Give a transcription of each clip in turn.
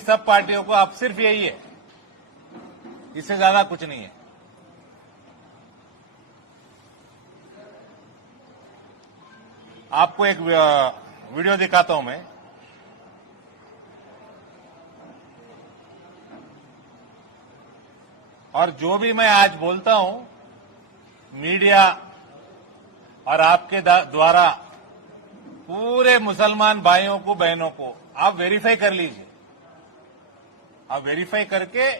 सब पार्टियों को अब सिर्फ यही है, इससे ज्यादा कुछ नहीं है। आपको एक वीडियो दिखाता हूं मैं। और जो भी मैं आज बोलता हूं, मीडिया और आपके द्वारा पूरे मुसलमान भाइयों को, बहनों को आप वेरीफाई कर लीजिए। आप वेरीफाई करके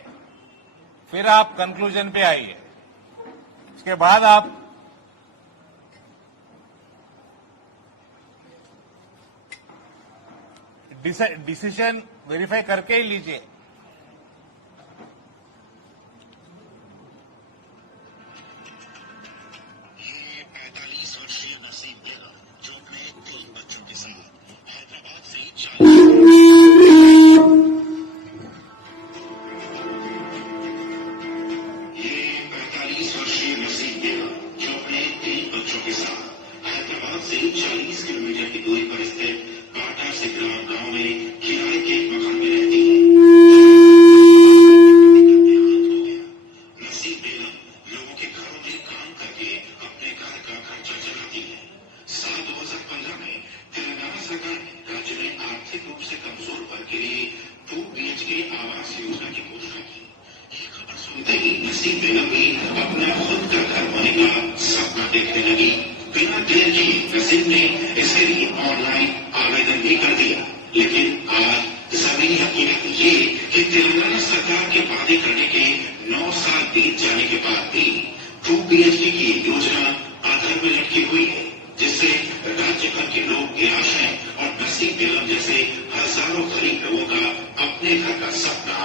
फिर आप कंक्लूजन पे आइए। उसके बाद आप डिसीजन वेरीफाई करके ही लीजिए। नसीब बेगम भी अपना खुद का घर होने का सपना देखने लगी। बिना देर किए नसीब ने इसके लिए ऑनलाइन आवेदन भी कर दिया। लेकिन आज जमीनी हकीकत ये कि तेलंगाना सरकार के वादे करने के 9 साल बीत जाने के बाद भी 2 BHK की योजना आधार में लटकी हुई है, जिससे राज्य भर के लोग निराश हैं और नसीब बेगम जैसे हजारों गरीब लोगों का अपने घर का सपना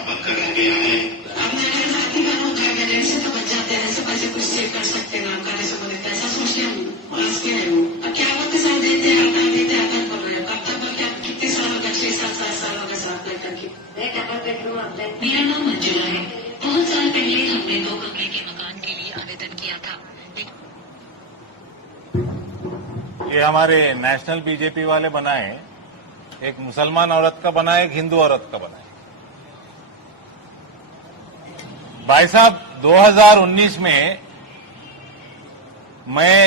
बनकर रह गया है। तो बच जाते हैं, ऐसे पैसे कुछ सेव कर सकते हैं, कार्य संबंधित ऐसा सोच लिया के है वो। अब क्या वक्त साथ देते हैं, आकर बोल रहे हो कब तक क्या कितने साल हो गए, 6-7 साल हो गए साथ लेकर के। मेरा नाम मंजुला है। बहुत साल पहले हमने 2 कमरे के मकान के लिए आवेदन किया था। ये हमारे नेशनल बीजेपी वाले बनाए, एक मुसलमान औरत का बनाए, एक हिंदू औरत का बनाए। भाई साहब 2019 में मैं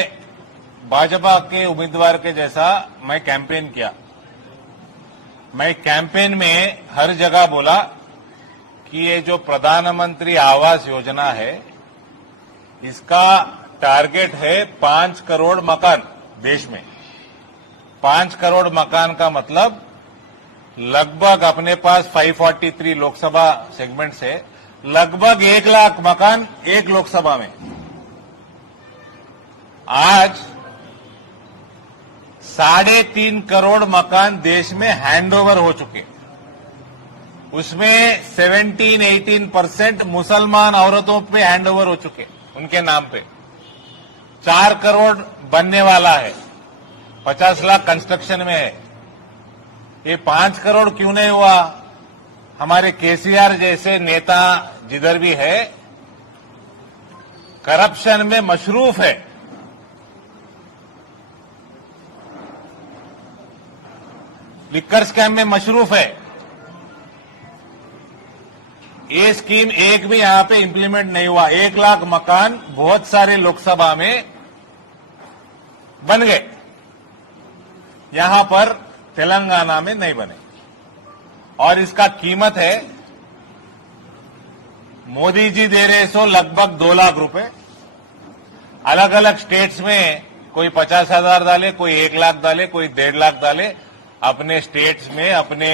भाजपा के उम्मीदवार के जैसा मैं कैंपेन किया। मैं कैंपेन में हर जगह बोला कि ये जो प्रधानमंत्री आवास योजना है, इसका टारगेट है 5 करोड़ मकान देश में। 5 करोड़ मकान का मतलब लगभग अपने पास 543 लोकसभा सेगमेंट से लगभग 1 लाख मकान एक लोकसभा में। आज 3.5 करोड़ मकान देश में हैंडओवर हो चुके। उसमें 17-18% मुसलमान औरतों पे हैंडओवर हो चुके, उनके नाम पे। 4 करोड़ बनने वाला है, 50 लाख कंस्ट्रक्शन में है। ये 5 करोड़ क्यों नहीं हुआ? हमारे केसीआर जैसे नेता जिधर भी है, करप्शन में मशरूफ है। लिकर स्कैम में मशरूफ है। ये स्कीम एक भी यहां पे इंप्लीमेंट नहीं हुआ। 1 लाख मकान बहुत सारे लोकसभा में बन गए, यहां पर तेलंगाना में नहीं बने। और इसका कीमत है, मोदी जी दे रहे सो लगभग 2 लाख रुपए। अलग अलग स्टेट्स में कोई 50,000 डाले, कोई 1 लाख डाले, कोई 1.5 लाख डाले। अपने स्टेट्स में अपने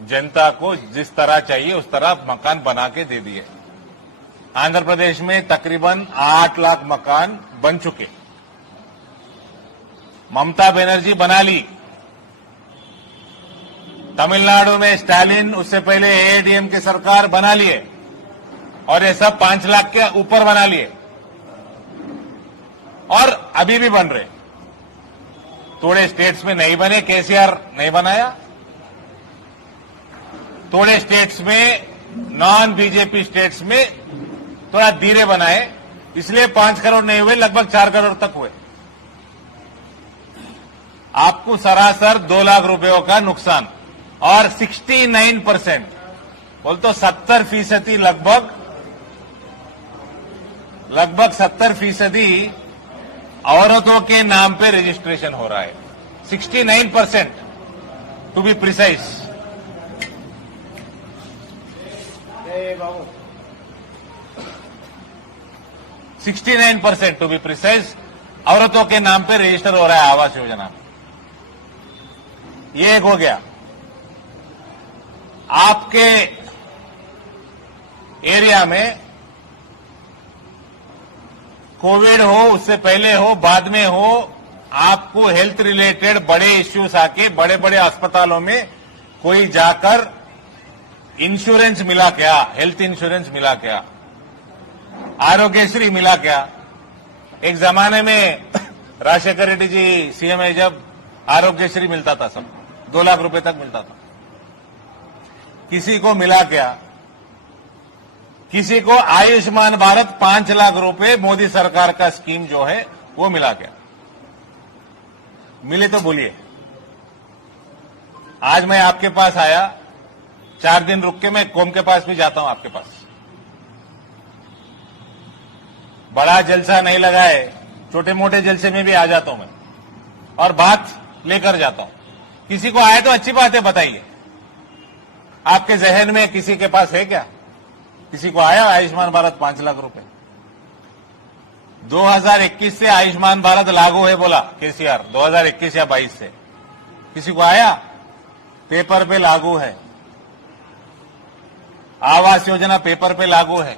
जनता को जिस तरह चाहिए उस तरह मकान बना के दे दिए। आंध्र प्रदेश में तकरीबन 8 लाख मकान बन चुके। ममता बनर्जी बना ली। तमिलनाडु में स्टालिन, उससे पहले एआईएडीएम की सरकार बना लिए, और ये सब 5 लाख के ऊपर बना लिए, और अभी भी बन रहे। थोड़े स्टेट्स में नहीं बने, केसीआर नहीं बनाया। थोड़े स्टेट्स में, नॉन बीजेपी स्टेट्स में थोड़ा धीरे बनाए, इसलिए 5 करोड़ नहीं हुए, लगभग 4 करोड़ तक हुए। आपको सरासर 2 लाख रुपयों का नुकसान और 69% बोल तो 70% लगभग 70% औरतों के नाम पे रजिस्ट्रेशन हो रहा है। 69% to be precise. 69% to be precise औरतों के नाम पे रजिस्टर हो रहा है आवास योजना में। ये एक हो गया। आपके एरिया में कोविड हो, उससे पहले हो, बाद में हो, आपको हेल्थ रिलेटेड बड़े इश्यूज आके बड़े बड़े अस्पतालों में कोई जाकर इंश्योरेंस मिला क्या, हेल्थ इंश्योरेंस मिला क्या, आरोग्यश्री मिला क्या? एक जमाने में राजशेखर रेड्डी जी सीएम है जब आरोग्यश्री मिलता था, सब 2 लाख रुपए तक मिलता था। किसी को मिला क्या? किसी को आयुष्मान भारत 5 लाख रुपए मोदी सरकार का स्कीम जो है वो मिला क्या? मिले तो बोलिए। आज मैं आपके पास आया, 4 दिन रुक के मैं कौम के पास भी जाता हूं आपके पास। बड़ा जलसा नहीं लगाए, छोटे मोटे जलसे में भी आ जाता हूं मैं और बात लेकर जाता हूं। किसी को आए तो अच्छी बात है, बताइए। आपके जहन में किसी के पास है क्या? किसी को आया आयुष्मान भारत 5 लाख रुपए? 2021 से आयुष्मान भारत लागू है बोला केसीआर, 2021 या 22 से। किसी को आया? पेपर पे लागू है। आवास योजना पेपर पे लागू है।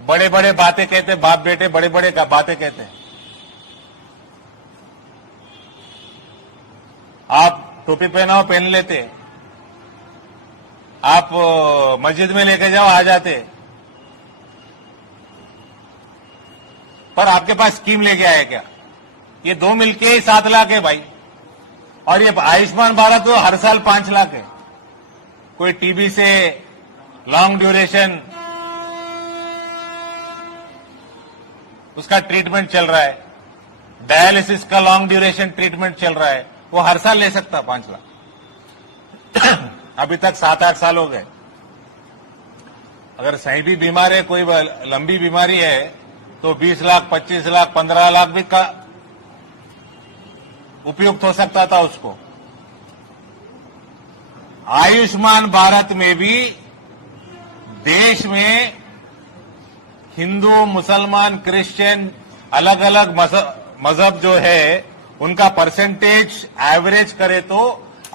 बड़े बड़े बातें कहते, बाप बेटे बड़े बड़े बातें कहते हैं। आप टोपी पहनाओ, पहन लेते। आप मस्जिद में लेके जाओ, आ जाते। पर आपके पास स्कीम लेके आए क्या? ये 2 मिलके ही 7 लाख है भाई। और ये आयुष्मान भारत तो हर साल 5 लाख है। कोई टीबी से लॉन्ग ड्यूरेशन उसका ट्रीटमेंट चल रहा है, डायलिसिस का लॉन्ग ड्यूरेशन ट्रीटमेंट चल रहा है, वो हर साल ले सकता 5 लाख। अभी तक 7-8 साल हो गए। अगर सही भी बीमार है, कोई लंबी बीमारी है, तो 20 लाख, 25 लाख, 15 लाख भी का उपयुक्त हो सकता था उसको। आयुष्मान भारत में भी देश में हिंदू, मुसलमान, क्रिश्चियन, अलग अलग मजहब जो है उनका परसेंटेज एवरेज करे तो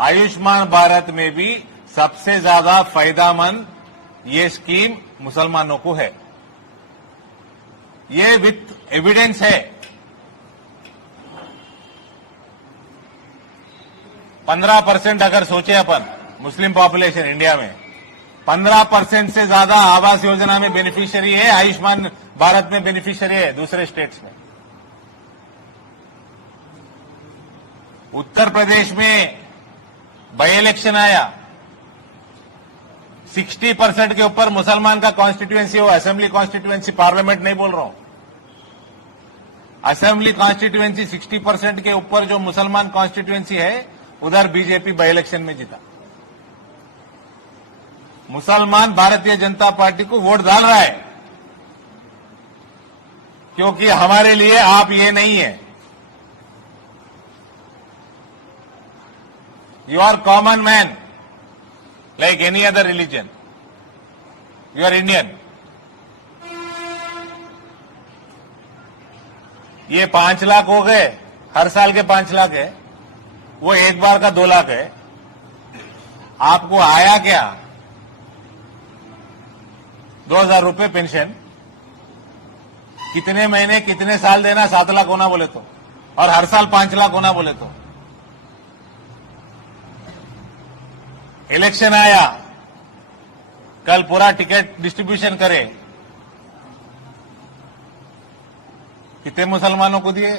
आयुष्मान भारत में भी सबसे ज्यादा फायदामंद ये स्कीम मुसलमानों को है। ये विथ एविडेंस है। 15% अगर सोचे अपन मुस्लिम पॉपुलेशन इंडिया में, 15% से ज्यादा आवास योजना में बेनिफिशियरी है, आयुष्मान भारत में बेनिफिशियरी है दूसरे स्टेट्स में। उत्तर प्रदेश में बाई इलेक्शन आया, 60% के ऊपर मुसलमान का कॉन्स्टिट्यूएंसी हो, असेंबली कॉन्स्टिट्यूएंसी, पार्लियामेंट नहीं बोल रहा हूं, असेंबली कॉन्स्टिट्यूएंसी 60% के ऊपर जो मुसलमान कॉन्स्टिट्यूएंसी है उधर बीजेपी बाई इलेक्शन में जीता। मुसलमान भारतीय जनता पार्टी को वोट डाल रहा है क्योंकि हमारे लिए आप ये नहीं है। You are common man, like any other religion. You are Indian. ये 5 लाख हो गए, हर साल के 5 लाख है, वो एक बार का 2 लाख है। आपको आया क्या? 2,000 रुपए पेंशन। कितने महीने, कितने साल देना? 7 लाख होना बोले तो, और हर साल 5 लाख होना बोले तो। इलेक्शन आया, कल पूरा टिकट डिस्ट्रीब्यूशन करे, कितने मुसलमानों को दिए?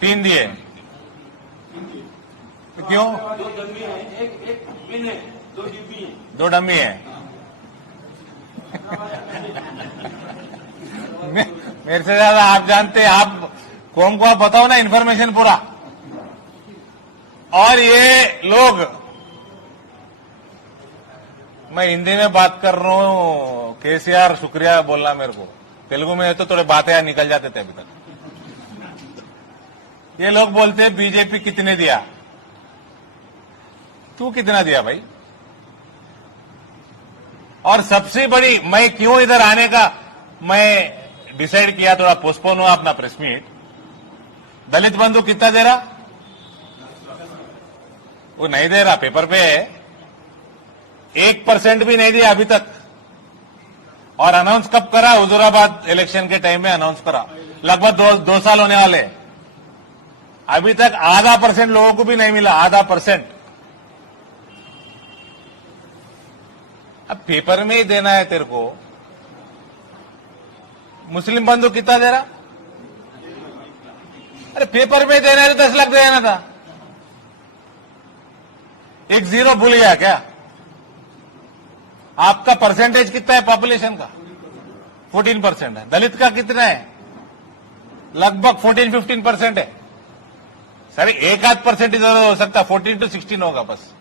3 दिए। तो क्यों? 2 डम्मी है। मेरे से ज्यादा आप जानते हैं। आप कौन को आप बताओ ना इन्फॉर्मेशन पूरा। और ये लोग, मैं हिंदी में बात कर रहा हूं, केसीआर शुक्रिया बोलना मेरे को, तेलुगु में तो थोड़े बातें निकल जाते थे अभी तक। ये लोग बोलते बीजेपी कितने दिया, तू कितना दिया भाई? और सबसे बड़ी, मैं क्यों इधर आने का मैं डिसाइड किया, थोड़ा पोस्टपोन हुआ अपना प्रेस मीट। दलित बंधु कितना दे रहा? वो नहीं दे रहा, पेपर पे है, 1% भी नहीं दिया अभी तक। और अनाउंस कब करा? हुजूराबाद इलेक्शन के टाइम में अनाउंस करा, लगभग दो साल होने वाले। अभी तक आधा % लोगों को भी नहीं मिला, आधा %। अब पेपर में ही देना है तेरे को। मुस्लिम बंधु कितना दे रहा? अरे पेपर में देना है तो 10 लाख देना था। एक जीरो भूल गया क्या? आपका परसेंटेज कितना है पॉपुलेशन का? 14% है। दलित का कितना है? लगभग 14-15% है। सर 1-8% इधर हो सकता, 14 to 16 होगा बस।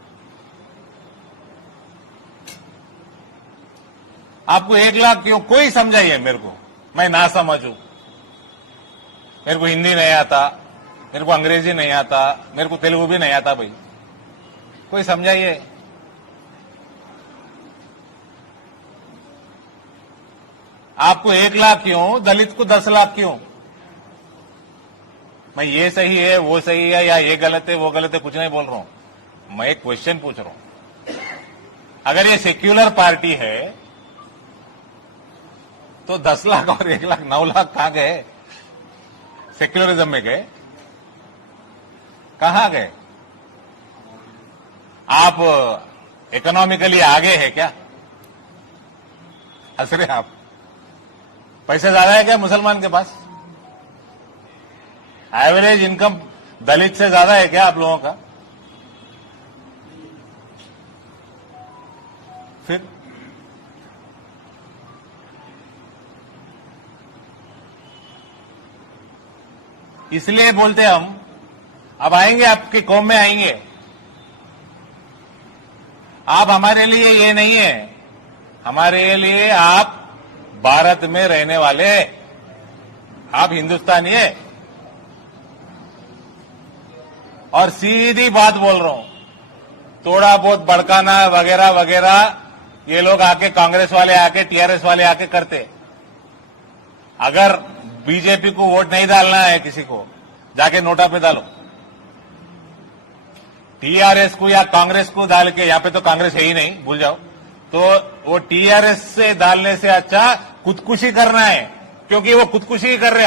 आपको 1 लाख क्यों? कोई समझाइए मेरे को, मैं ना समझू। मेरे को हिंदी नहीं आता, मेरे को अंग्रेजी नहीं आता, मेरे को तेलुगु भी नहीं आता भाई, कोई समझाइए। आपको 1 लाख क्यों, दलित को 10 लाख क्यों? मैं ये सही है वो सही है या ये गलत है वो गलत है कुछ नहीं बोल रहा हूं, मैं एक क्वेश्चन पूछ रहा हूं। अगर ये सेक्युलर पार्टी है तो 10 लाख और 1 लाख 9 लाख कहां गए? सेक्युलरिज्म में गए? कहां गए? आप इकोनॉमिकली आगे है क्या? हंस रहे आप? पैसे ज्यादा है क्या मुसलमान के पास? एवरेज इनकम दलित से ज्यादा है क्या आप लोगों का? फिर इसलिए बोलते हम, अब आएंगे आपके कौम में आएंगे। आप हमारे लिए ये नहीं है, हमारे लिए आप भारत में रहने वाले, आप हिंदुस्तानी है। और सीधी बात बोल रहा हूं, थोड़ा बहुत भड़काना वगैरह वगैरह ये लोग आके, कांग्रेस वाले आके, टीआरएस वाले आके करते। अगर बीजेपी को वोट नहीं डालना है किसी को, जाके नोटा पे डालो। टीआरएस को या कांग्रेस को डाल के, यहां पे तो कांग्रेस है ही नहीं, भूल जाओ, तो वो टीआरएस से डालने से अच्छा खुदकुशी करना है, क्योंकि वो खुदकुशी ही कर रहे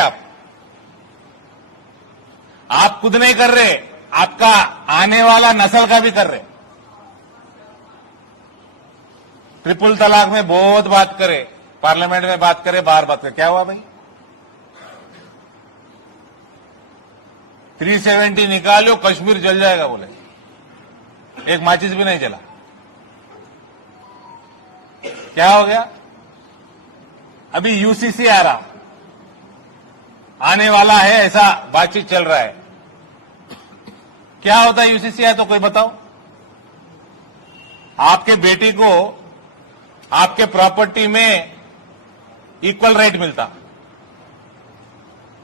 आप खुद नहीं कर रहे, आपका आने वाला नस्ल का भी कर रहे। ट्रिपल तलाक में बहुत बात करे, पार्लियामेंट में बात करे, बाहर बात करे, क्या हुआ भाई? 370 निकालो, कश्मीर जल जाएगा बोले, एक माचिस भी नहीं जला। क्या हो गया? अभी यूसीसी आ रहा, आने वाला है, ऐसा बातचीत चल रहा है। क्या होता है यूसीसी है तो कोई बताओ? आपके बेटी को आपके प्रॉपर्टी में इक्वल राइट मिलता,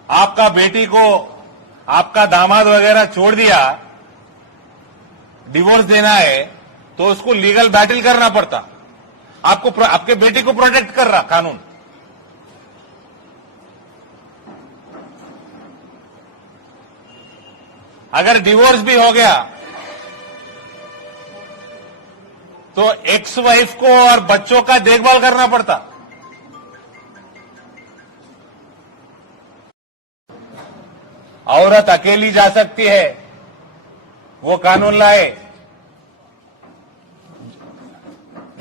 आपका बेटी को आपका दामाद वगैरह छोड़ दिया, डिवोर्स देना है तो उसको लीगल बैटल करना पड़ता। आपको, आपके बेटी को प्रोटेक्ट कर रहा कानून। अगर डिवोर्स भी हो गया तो एक्स वाइफ को और बच्चों का देखभाल करना पड़ता। औरत अकेली जा सकती है, वो कानून लाए,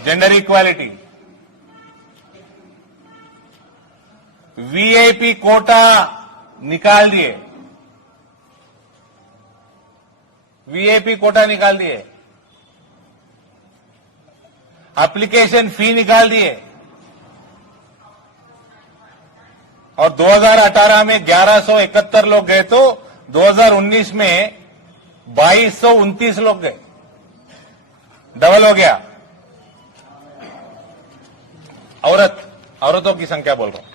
जेंडर इक्वालिटी। वीआईपी कोटा निकाल दिए, वीआईपी कोटा निकाल दिए, एप्लीकेशन फी निकाल दिए। और 2018 में 1171 लोग गए तो 2019 में 2229 लोग गए, डबल हो गया। औरतों की संख्या बोल रहा हूं।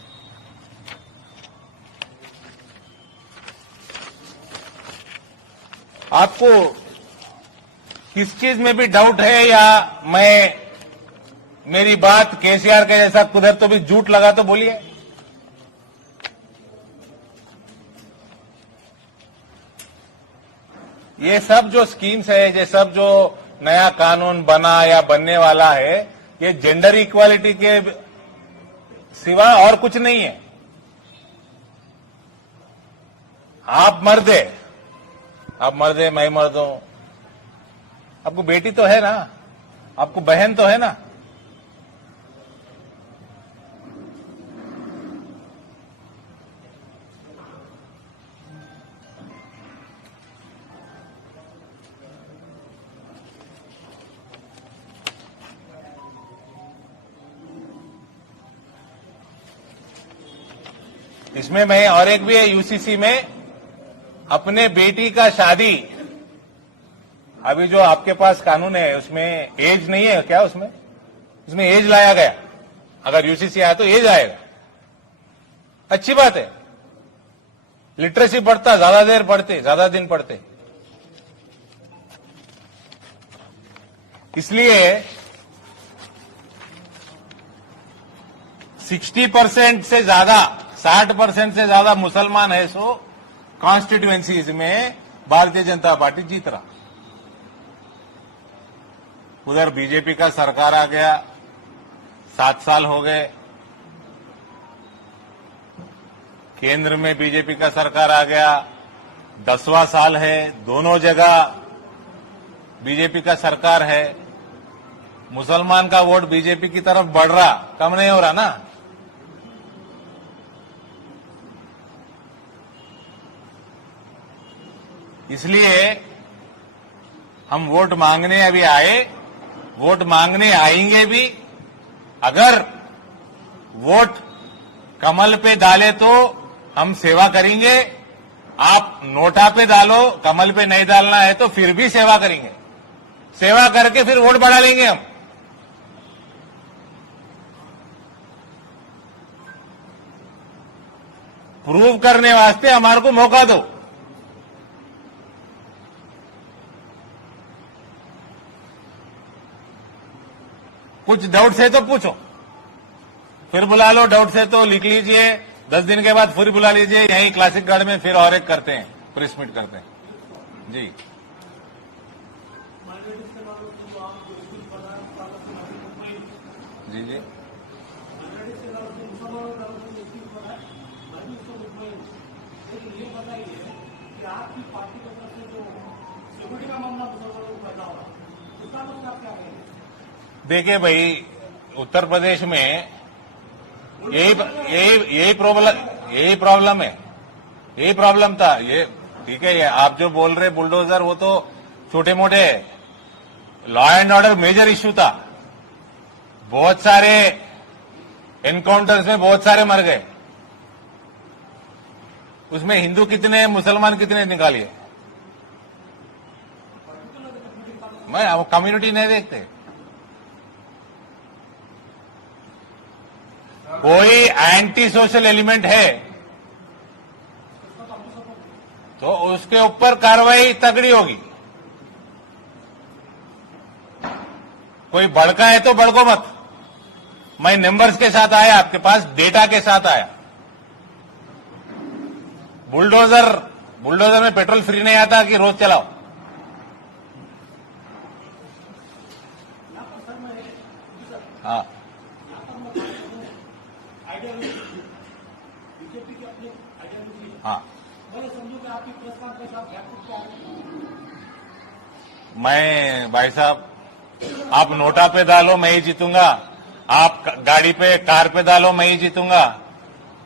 आपको किस चीज में भी डाउट है या मेरी बात केसीआर के जैसा कुदर तो भी झूठ लगा तो बोलिए। ये सब जो स्कीम्स है, ये सब जो नया कानून बना या बनने वाला है, ये जेंडर इक्वालिटी के सिवा और कुछ नहीं है। आप मर्द है, मैं मर्द हूं, आपको बेटी तो है ना, आपको बहन तो है ना। इसमें मैं और एक भी है, यूसीसी में अपने बेटी का शादी, अभी जो आपके पास कानून है उसमें एज नहीं है क्या? उसमें एज लाया गया। अगर यूसीसी आया तो एज आएगा, अच्छी बात है। लिटरेसी बढ़ता, ज्यादा दिन पढ़ते। इसलिए 60% से ज्यादा, 60% से ज्यादा मुसलमान है, सो कॉन्स्टिट्यूएंसीज में भारतीय जनता पार्टी जीत रहा। उधर बीजेपी का सरकार आ गया, 7 साल हो गए। केंद्र में बीजेपी का सरकार आ गया, 10वां साल है। दोनों जगह बीजेपी का सरकार है। मुसलमान का वोट बीजेपी की तरफ बढ़ रहा, कम नहीं हो रहा ना। इसलिए हम वोट मांगने अभी आए, वोट मांगने आएंगे भी। अगर वोट कमल पे डाले तो हम सेवा करेंगे, आप नोटा पे डालो, कमल पे नहीं डालना है तो फिर भी सेवा करेंगे। सेवा करके फिर वोट बढ़ा लेंगे हम। प्रूव करने वास्ते हमारे को मौका दो। कुछ डाउट है तो पूछो, फिर बुला लो। डाउट है तो लिख लीजिए, 10 दिन के बाद फिर बुला लीजिए। यहीं क्लासिक गढ़ में फिर और एक करते हैं, प्रेस मीट करते हैं। जी जी जी देखिए भाई, उत्तर प्रदेश में यही प्रॉब्लम है, यही प्रॉब्लम था। ये ठीक है, ये आप जो बोल रहे बुलडोजर, वो तो छोटे मोटे law and order major issue था। बहुत सारे एनकाउंटर्स में बहुत सारे मर गए। उसमें हिंदू कितने, मुसलमान कितने निकालिए। मैं वो कम्युनिटी नहीं देखते। कोई एंटी सोशल एलिमेंट है तो उसके ऊपर कार्रवाई तगड़ी होगी। कोई भड़का है तो भड़को मत। मैं नंबर्स के साथ आया, आपके पास डेटा के साथ आया। बुलडोजर में पेट्रोल फ्री नहीं आता कि रोज चलाओ। हाँ, हाँ, मैं भाई साहब, आप नोटा पे डालो मैं ही जीतूंगा, आप गाड़ी पे, कार पे डालो मैं ही जीतूंगा,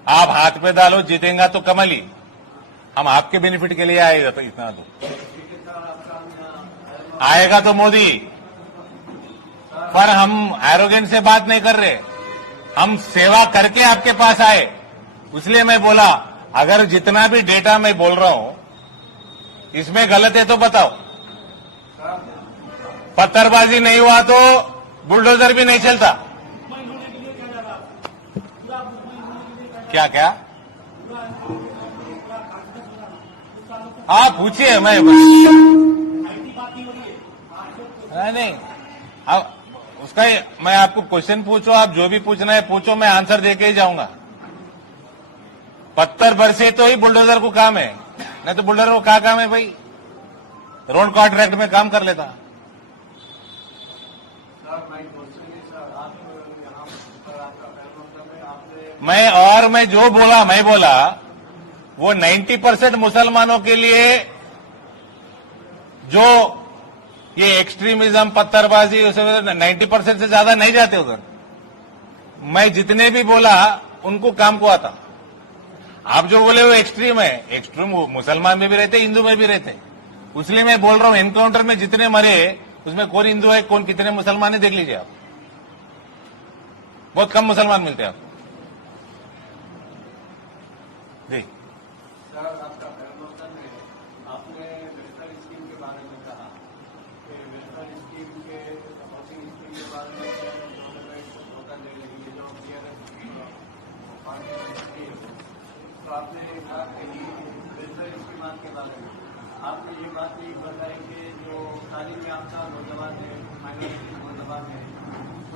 आप हाथ पे डालो जीतेगा तो कमल ही। हम आपके बेनिफिट के लिए आएगा तो इतना तो आएगा तो मोदी। पर हम एरोगेंस से बात नहीं कर रहे, हम सेवा करके आपके पास आए। इसलिए मैं बोला अगर जितना भी डेटा मैं बोल रहा हूं इसमें गलत है तो बताओ। पत्थरबाजी नहीं हुआ तो बुलडोजर भी नहीं चलता। क्या क्या आप पूछिए, मैं नहीं अब उसका मैं आपको क्वेश्चन पूछो, आप जो भी पूछना है पूछो, मैं आंसर देके ही जाऊंगा। पत्थर बरसे तो ही बुलडोजर को काम है, नहीं तो बुलडोजर को क्या काम है भाई? रोड कॉन्ट्रैक्ट में काम कर लेता। मैं जो बोला मैं बोला वो 90% मुसलमानों के लिए जो ये एक्सट्रीमिज्म पत्थरबाजी 90% से ज्यादा नहीं जाते उधर। मैं जितने भी बोला उनको काम को आता। आप जो बोले वो एक्सट्रीम है, एक्सट्रीम मुसलमान में भी रहते हिंदू में भी रहते। इसलिए मैं बोल रहा हूं एनकाउंटर में जितने मरे उसमें कौन हिंदू है कौन कितने मुसलमान है देख लीजिए आप। बहुत कम मुसलमान मिलते हैं आप जी। सर, आपका प्रवक्ता ने आपने वेस्टर्न स्कीम के बारे में कहा कि वेस्टर्न स्कीम के हाउसिंग स्कीम के बारे में गवर्नमेंट धोखा दे रही है, जो तो आपने कहा कि वेस्टर्न स्कीम के बारे में आपने ये बात नहीं बताई कि जो तालीम याफ्ता नौजवान है, माइनॉरिटी नौजवान है,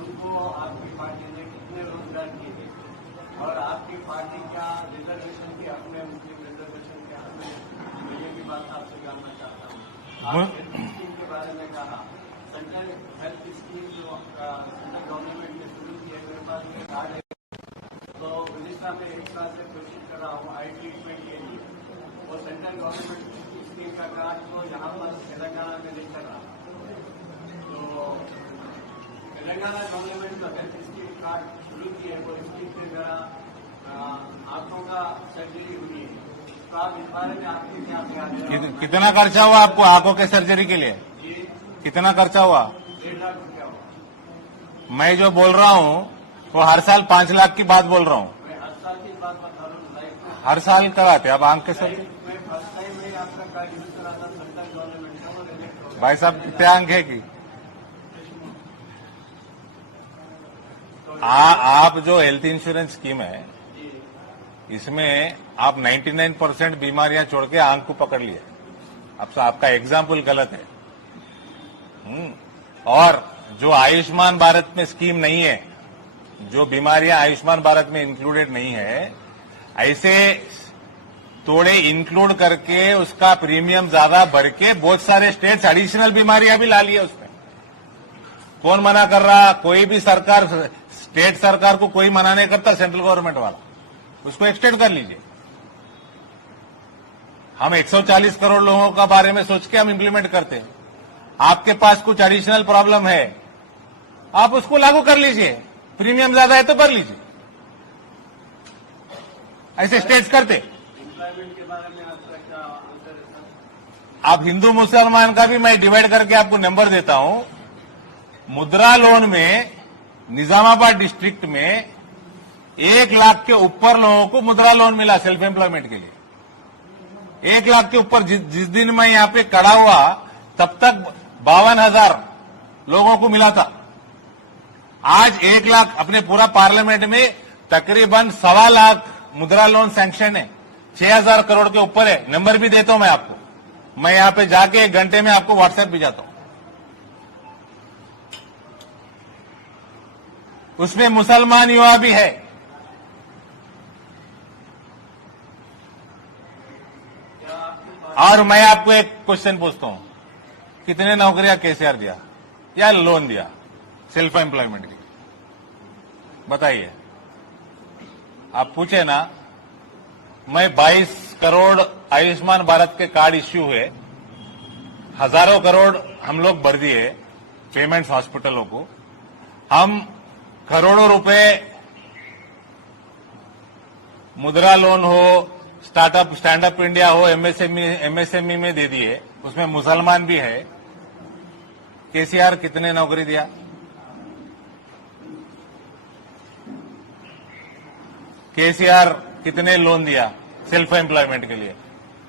उनको आपकी पार्टी ने कितने रोजगार किए और आपकी पार्टी क्या रिजर्वेशन के हक में, मुस्लिम रिजर्वेशन के हक में, तो ये भी बात आपसे जानना चाहता हूँ। आप हेल्थ स्कीम के बारे में कहा, सेंट्रल हेल्थ स्कीम जो सेंट्रल गवर्नमेंट ने शुरू की है, मेरे पास ये कार्ड है, तो उड़ीसा में एक साल से कोशिश कर रहा हूँ आई ट्रीटमेंट के लिए। वो सेंट्रल गवर्नमेंट स्कीम का कार्ड तो यहाँ पर तेलंगाना में नहीं कर रहा, तो तेलंगाना गवर्नमेंट का हेल्थ स्कीम कार्ड शुरू की है, वो स्कीम के द्वारा आंखों का सर्जरी हुई है, तो आप इस बारे में आपके क्या ख्याल? कितना खर्चा हुआ आपको आंखों के सर्जरी के लिए? कितना खर्चा हुआ? 1.5 लाख रुपया हुआ। मैं जो बोल रहा हूँ वो हर साल 5 लाख की बात बोल रहा हूँ। मैं हर साल की बात बता रहा हूँ, लाइफ में हर साल कराते अब आंख के सर्जरी। मैं फर्स्ट टाइम में आपका कार्ड यूज करा था सेंट्रल गवर्नमेंट का, वो रिजेक्ट हो गया। भाई साहब कितने आंख है की? आप जो हेल्थ इंश्योरेंस स्कीम है इसमें आप 99% बीमारियां छोड़ के आंख को पकड़ लिया। आपका एग्जाम्पल गलत है। और जो आयुष्मान भारत में स्कीम नहीं है, जो बीमारियां आयुष्मान भारत में इंक्लूडेड नहीं है, ऐसे थोड़े इंक्लूड करके उसका प्रीमियम ज्यादा बढ़ के बहुत सारे स्टेट्स एडिशनल बीमारियां भी ला ली है उसमें। कौन मना कर रहा? कोई भी सरकार, स्टेट सरकार को कोई मना नहीं करता, सेंट्रल गवर्नमेंट वाला। उसको एक्सटेंड कर लीजिए। हम 140 करोड़ लोगों का बारे में सोच के हम इंप्लीमेंट करते हैं। आपके पास कुछ एडिशनल प्रॉब्लम है, आप उसको लागू कर लीजिए। प्रीमियम ज्यादा है तो भर लीजिए। ऐसे स्टेट्स करते। एम्प्लॉयमेंट के बारे में आपका क्या आंसर है सर? आप हिंदू मुसलमान का भी मैं डिवाइड करके आपको नंबर देता हूं। मुद्रा लोन में निजामाबाद डिस्ट्रिक्ट में 1 लाख के ऊपर लोगों को मुद्रा लोन मिला सेल्फ एम्प्लॉयमेंट के लिए। 1 लाख के ऊपर। जिस दिन मैं यहां पे खड़ा हुआ तब तक 52,000 लोगों को मिला था। आज 1 लाख, अपने पूरा पार्लियामेंट में तकरीबन 1.25 लाख मुद्रा लोन सैंक्शन है। 6,000 करोड़ के ऊपर है। नंबर भी देता हूं मैं आपको। मैं यहां पे जाके 1 घंटे में आपको व्हाट्सएप भेजाता हूं। उसमें मुसलमान युवा भी है। और मैं आपको एक क्वेश्चन पूछता हूं, कितने नौकरियां केसीआर दिया या लोन दिया सेल्फ एम्प्लॉयमेंट की? बताइए। आप पूछे ना। मैं 22 करोड़ आयुष्मान भारत के कार्ड इश्यू हुए, हजारों करोड़ हम लोग भर दिए पेमेंट्स हॉस्पिटलों को। हम करोड़ों रुपए मुद्रा लोन हो, स्टार्टअप स्टैंड अप इंडिया हो, एमएसएमई में दे दिए। उसमें मुसलमान भी है। केसीआर कितने नौकरी दिया? केसीआर कितने लोन दिया सेल्फ एम्प्लॉयमेंट के लिए,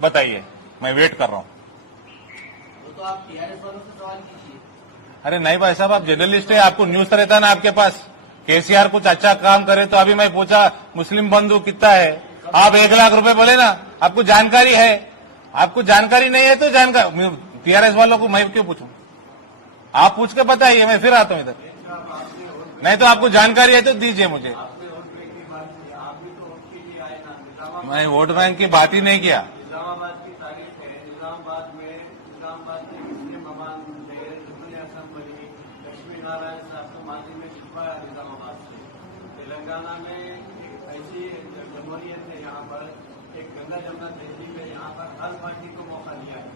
बताइए, मैं वेट कर रहा हूं। वो तो आप टीआरएस वालों से सवाल कीजिए। अरे नहीं भाई साहब, आप जर्नलिस्ट है, आपको न्यूज तो रहता है ना आपके पास। केसीआर कुछ अच्छा काम करे तो अभी मैं पूछा मुस्लिम बंधु कितना है, आप 1 लाख रुपए बोले ना, आपको जानकारी है। आपको जानकारी नहीं है तो जानकारी टीआरएस वालों को मैं क्यों पूछूं? आप पूछ के बताइए, मैं फिर आता हूं इधर। नहीं तो आपको जानकारी है तो दीजिए मुझे। आपने वोट बैंक की बात की, आप भी तो वोट के लिए आए ना। निजामाबाद मैं वोट बैंक की बात ही नहीं किया। निजामाबाद की तारीख है। निजामाबाद में कितने मेहमान थे, कितने असेंबली, लक्ष्मी नारायण साहब को माजी में जितवाया निजामाबाद से। तेलंगाना में एक ऐसी जमहूरियत है, यहाँ पर एक गंगा जमुना तहजीब है, यहाँ पर हर पार्टी को मौका दिया है।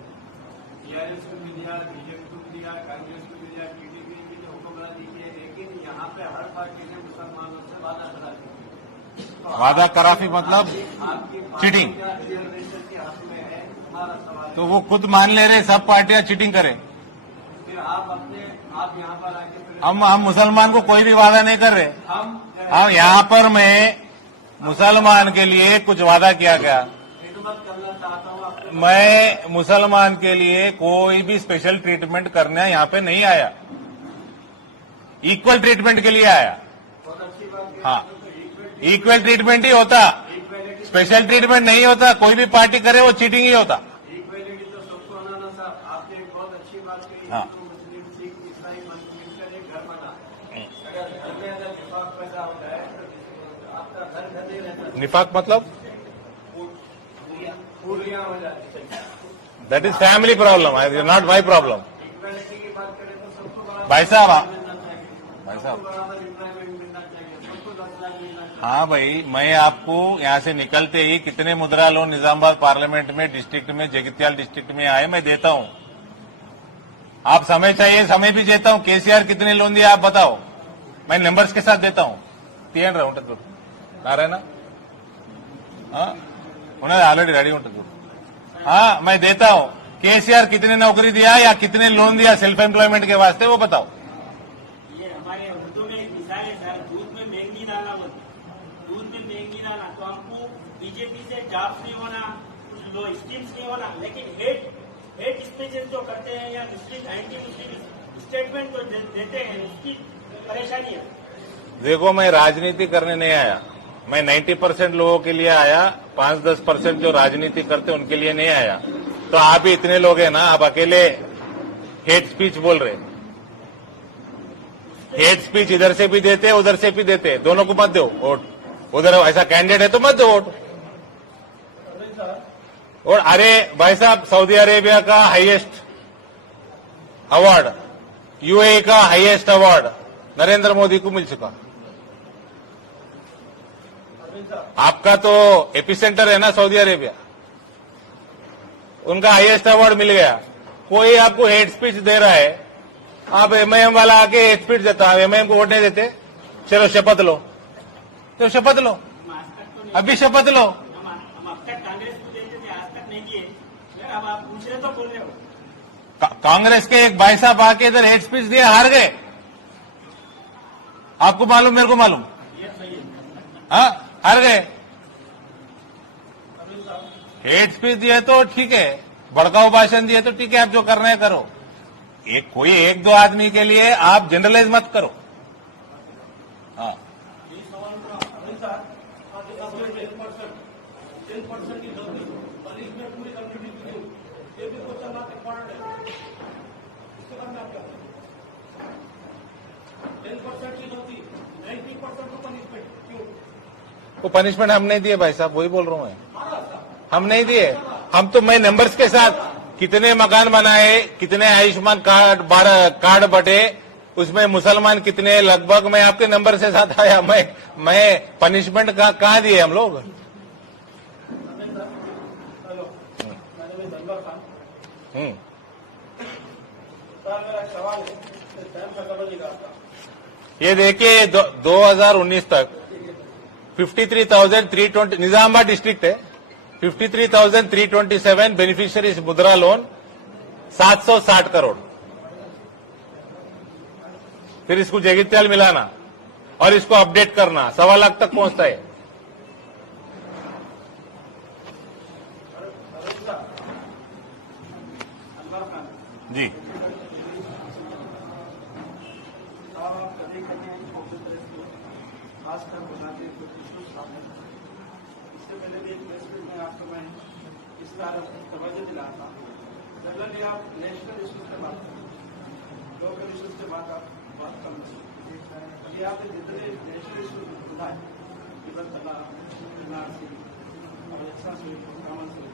टीआरएस को भी दिया, बीजेपी को भी दिया, कांग्रेस को भी दिया, टीडीपी की जो हुक्मरानी की है, लेकिन यहाँ पे हर पार्टी ने मुसलमानों से वादा करा दिया। वादा कराफी मतलब आपकी चीटिंग। रिजर्वेशन के हक में है, हमारा सवाल तो वो खुद मान ले रहे सब पार्टियां चीटिंग करें। फिर आप यहाँ पर आके फिर हम मुसलमान को कोई भी वादा नहीं कर रहे। हम यहाँ पर मैं मुसलमान के लिए कुछ वादा किया गया। खिदमत करना चाहता हूँ आपके। मैं मुसलमान के लिए कोई भी स्पेशल ट्रीटमेंट करने यहाँ पे नहीं आया, इक्वल ट्रीटमेंट के लिए आया। बहुत अच्छी बात है। हाँ, इक्वल ट्रीटमेंट ही होता, स्पेशल ट्रीटमेंट नहीं होता। कोई भी पार्टी करे वो चीटिंग ही होता। इक्वेलिटी तो सबको बनाना साहब, आपने एक बहुत अच्छी बात कही। हाँ। हिंदू, मुस्लिम, सिख, ईसाई मिलकर एक घर बना। अगर घर में अगर निफाक पैदा हो जाए तो आपका घर घर नहीं रहता, निफाक मतलब पूरियां हो जाती है। That is family problem, not my problem. Equality की बात करें तो सबको बराबर भाई साहब, मिलना चाहिए, भाई साहब, सबको बराबर एम्प्लॉयमेंट मिलना चाहिए, सबको 10 लाख मिलना चाहिए। हाँ भाई, मैं आपको यहाँ से निकलते ही कितने मुद्रा लोन निजामाबाद पार्लियामेंट में, डिस्ट्रिक्ट में, जगित्याल डिस्ट्रिक्ट में आए, मैं देता हूँ। आप समय चाहिए, समय भी देता हूँ। केसीआर कितने लोन दिया आप बताओ, मैं नंबर्स के साथ देता हूँ। తీయండి రా ఉంటుంది నారాయణ ऑलरेडी रेडी ఉంటుంది। हाँ, मैं देता हूँ। केसीआर कितने नौकरी दिया या कितने लोन दिया सेल्फ एम्प्लॉयमेंट के वास्ते, वो बताओ। ये हमारे उर्दू में एक मिसाल है सर, दूध में महंगी डालना बोलते, दूध में महंगी डालना। तो हमको बीजेपी से जॉब्स नहीं होना, कुछ लो स्कीम्स नहीं होना, लेकिन हेट स्पीचेस जो करते हैं या मुस्लिम एंटी मुस्लिम स्टेटमेंट जो देते हैं, उसकी परेशानी है। देखो, मैं राजनीति करने नहीं आया, मैं 90% लोगों के लिए आया, 5-10% जो राजनीति करते उनके लिए नहीं आया। तो आप ही इतने लोग हैं ना, आप अकेले हेट स्पीच बोल रहे। हेट स्पीच इधर से भी देते उधर से भी देते, दोनों को मत दो वोट। उधर ऐसा कैंडिडेट है तो मत दो वोट। और अरे भाई साहब, सऊदी अरेबिया का हाईएस्ट अवार्ड, यूएई का हाईएस्ट अवार्ड नरेंद्र मोदी को मिल चुका। आपका तो एपिसेंटर है ना सऊदी अरेबिया, उनका हाईएस्ट अवार्ड मिल गया। कोई आपको हेट स्पीच दे रहा है, आप एमआईएम वाला आके हेट स्पीच देता, आप एमआईएम को वोट नहीं देते, चलो शपथ लो, तो शपथ लो, हम आज तक तो नहीं, अभी शपथ लो। हम अब तक कांग्रेस को देते थे, आज तक नहीं दिए। यार अब आप दूसरे तो बोल रहे हो। कांग्रेस के एक भाई साहब आके इधर हेट स्पीच दिए, हार गए। आपको मालूम, मेरे को मालूम, ये सही है। हाँ, हार गए। हेट स्पीच दिए तो ठीक है, भड़काऊ भाषण दिए तो ठीक है, आप जो करना है करो। कोई 1-2 आदमी के लिए आप जनरलाइज मत करो। हाँ, वो पनिशमेंट हम नहीं दिए भाई साहब, वही बोल रहा हूं मैं, हम नहीं दिए। हम तो मैं नंबर्स के साथ कितने मकान बनाए, कितने आयुष्मान कार्ड 12 कार्ड बटे, उसमें मुसलमान कितने, लगभग मैं आपके नंबर से साथ आया। मैं पनिशमेंट कहाँ दिए हम लोग। ये देखिए 2019 तक 53,320 निजामाबाद डिस्ट्रिक्ट है, 53,327 बेनिफिशियरीज मुद्रा लोन, 760 करोड़। फिर इसको जगित्याल मिलाना और इसको अपडेट करना 1.25 लाख तक पहुंचता है। जी आप कभी कभी खासकर बुलाते कुछ इश्यूज सामने, इससे पहले भी एक प्रेस मीट में आपको मैं इस कारण तवज्जो दिलाया था। जनरली आप नेशनल इश्यूज पे बात करें, लोकल इश्यूज पे बात कम करें। अभी आपने जितने नेशनल इश्यूज उठाए, इधर तलाक, एनआरसी और एक्सा स्वीट, कॉमन स्वीट,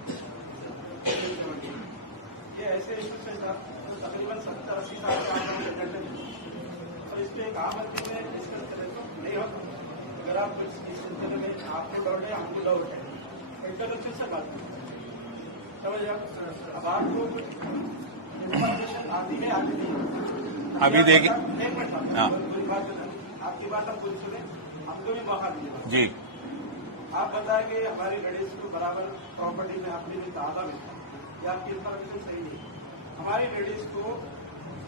ये ऐसे इश्यूज हैं सर तो तकरीबन 70-80 साल के आगे अटेंडेंस और इस पर एक आम आदमी में डिस्कस करें तो नहीं होता। अगर आप इस सिलसिले में आपको डाउट है, हमको डाउट है, इंटरनेशनल से बात करें, समझ आप। अब आपको कुछ इन्फॉर्मेशन आती है, आती नहीं। अभी देखिए, एक मिनट, हाँ। पूरी बात बताएं, आपकी बात आप पूरी सुने, हमको भी मौका दीजिए। जी आप बताएं कि हमारी लेडीज को बराबर प्रॉपर्टी में अपनी भी तादा मिलता है, ये आपकी इन्फॉर्मेशन सही नहीं है। हमारी लेडीज को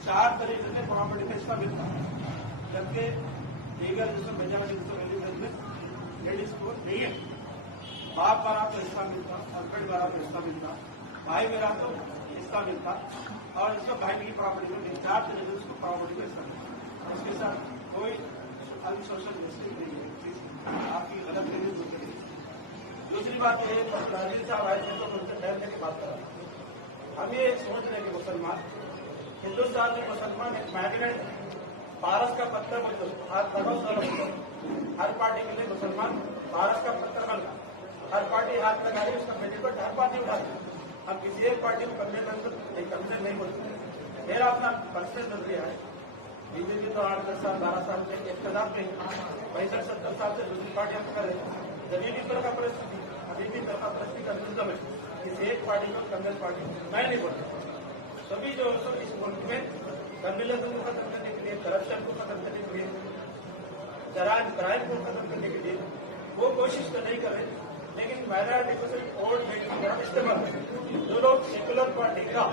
4 तरीके से प्रॉपर्टी में हिस्सा मिलता है, जबकि लीगल जिसमें मेजोरिटी में लेडीज को नहीं है। बाप वाला तो हिस्सा मिलता, हस्बैंड वाला तो हिस्सा मिलता, भाई मेरा तो हिस्सा मिलता और इसको भाई की प्रॉपर्टी में 4 तरीके से प्रॉपर्टी में हिस्सा मिलता। इसके साथ कोई अनसोशल जस्टिस नहीं है, आपकी गलत फहमी दूर करेगी। दूसरी बात यह है, राजीव साहब आए थे तो उनसे ठहरने की बात करा। हम ये सोच रहे कि मुसलमान हिंदुस्तान में मुसलमान एक मैग्नेट पारस का पत्थर बन गए। हर पार्टी के लिए मुसलमान पारस का पत्थर बन गया। हर पार्टी हाथ लगा रही है, उसका बेनिफिट हर पार्टी उठा रही है। हम किसी एक पार्टी को कंप्लेन नहीं बोलते। मेरा अपना पर्सनल नजरिया है, बीजेपी तो 8-10 साल 12 साल से इख्तिलाफ में 65-70 साल से दूसरी पार्टियां कर रही है। जमीनी तरह का परिस्थिति अभी भी तरह परिस्थिति का सिस्टम है। किसी एक पार्टी को कांग्रेस पार्टी मैं नहीं बोलता। सभी जो इस मुल्क में कम्युनिज्म को खत्म करने के लिए, करप्शन को खत्म करने के लिए, क्राइम को खत्म करने के लिए वो कोशिश तो नहीं कर रहे, लेकिन माइनॉरिटी को सिर्फ वोट देने का इस्तेमाल करें। जो लोग सेकुलर पार्टी का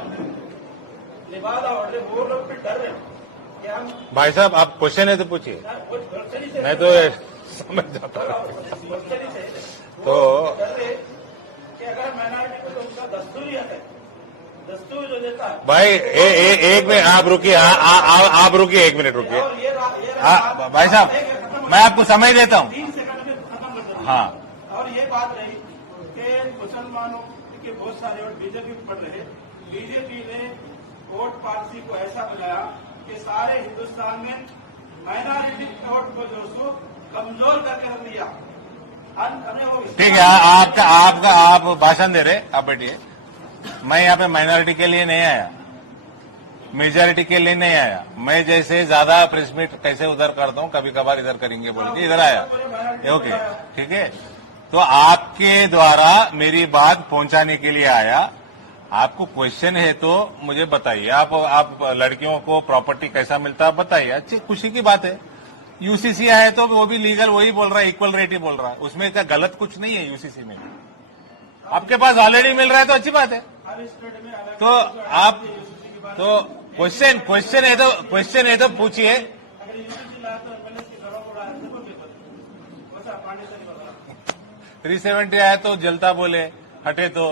लिबादा ओढ़ रहे, वो लोग भी डर रहे हैं कि हम भाई साहब, आप क्वेश्चन है तो पूछिए, मैं तो समझ जाता हूँ। तो डर रहे कि अगर माइनॉरिटी को तो उनका दस्तूर ही आता है, दस्तूर जो देता है भाई एक मिनट आप रुकिए, आप रुकिए, 1 मिनट रुकिए। और ये भाई साहब, मैं आपको समय देता हूँ। 3 सेकंड में खत्म कर देता हूं। हाँ, और ये बात रही कि मुसलमानों के बहुत सारे वोट बीजेपी को पड़ रहे। बीजेपी ने वोट पॉलिसी को ऐसा बनाया कि सारे हिंदुस्तान में माइनॉरिटी वोट को जो सो कमजोर करके रख दिया। हमें वो ठीक है, आप भाषण दे रहे, आप बैठिए। मैं यहाँ पे माइनॉरिटी के लिए नहीं आया, मेजॉरिटी के लिए नहीं आया। मैं जैसे ज्यादा प्रेस मीट कैसे उधर करता हूँ, कभी कभार इधर करेंगे बोल के इधर आया। ओके, ठीक है। तो आपके द्वारा मेरी बात पहुंचाने के लिए आया। आपको क्वेश्चन है तो मुझे बताइए। आप लड़कियों को प्रॉपर्टी कैसा मिलता है बताइए, अच्छी खुशी की बात है। यूसीसी आया तो वो भी लीगल वही बोल रहा है, इक्वल रेट ही बोल रहा है, उसमें क्या गलत कुछ नहीं है। यूसीसी में आपके पास ऑलरेडी मिल रहा है तो अच्छी बात है। तो आप तो क्वेश्चन है तो पूछिए। 370 आया तो जलता बोले, हटे तो,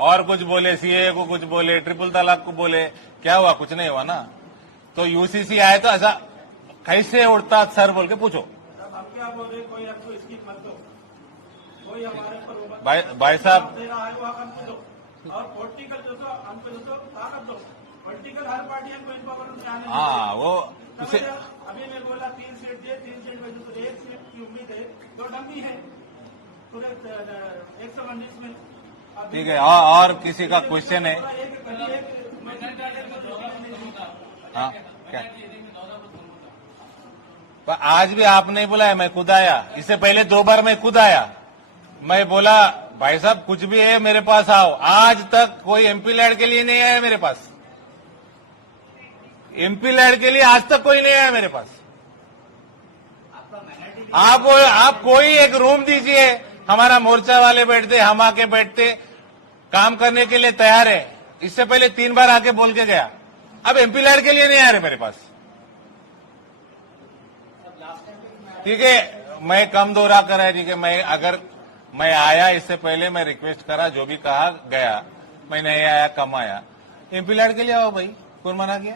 और कुछ बोले, सीए को कुछ बोले, ट्रिपल तलाक को बोले, क्या हुआ? कुछ नहीं हुआ ना। तो यूसीसी आए तो ऐसा कैसे उड़ता सर बोल के पूछो। अब क्या बोल रहे, कोई आपको इसकी मत दो, कोई हमारे पर भाई साहब दे रहा है वो हमको दो, और पॉलिटिकल जो तो हमको जो तो ताकत दो। पॉलिटिकल हर पार्टी हमको इम्पावरमेंट से आने हाँ, वो उसे अभी मैं बोला 3 सीट दिए, 3 सीट में जो 1 सीट की उम्मीद है, 2 डमी है पूरे 119 में। ठीक है। और किसी का क्वेश्चन है? हाँ, क्या? पर आज भी आप नहीं बुलाया, मैं खुद आया। इससे पहले 2 बार मैं खुद आया। मैं बोला भाई साहब कुछ भी है मेरे पास आओ। आज तक कोई एमपी लैड के लिए नहीं आया मेरे पास। एमपी लैड के लिए आज तक कोई नहीं आया मेरे पास। आप कोई एक रूम दीजिए, हमारा मोर्चा वाले बैठते, हम आके बैठते, काम करने के लिए तैयार है। इससे पहले 3 बार आके बोल के गया। अब एमपी लैड के लिए नहीं आ रहे मेरे पास। ठीक है, मैं कम दोहरा करा। ठीक है, अगर मैं आया इससे पहले मैं रिक्वेस्ट करा, जो भी कहा गया, मैं नहीं आया, कम आया। एमपी लैड के लिए आओ भाई, कौन मना किया?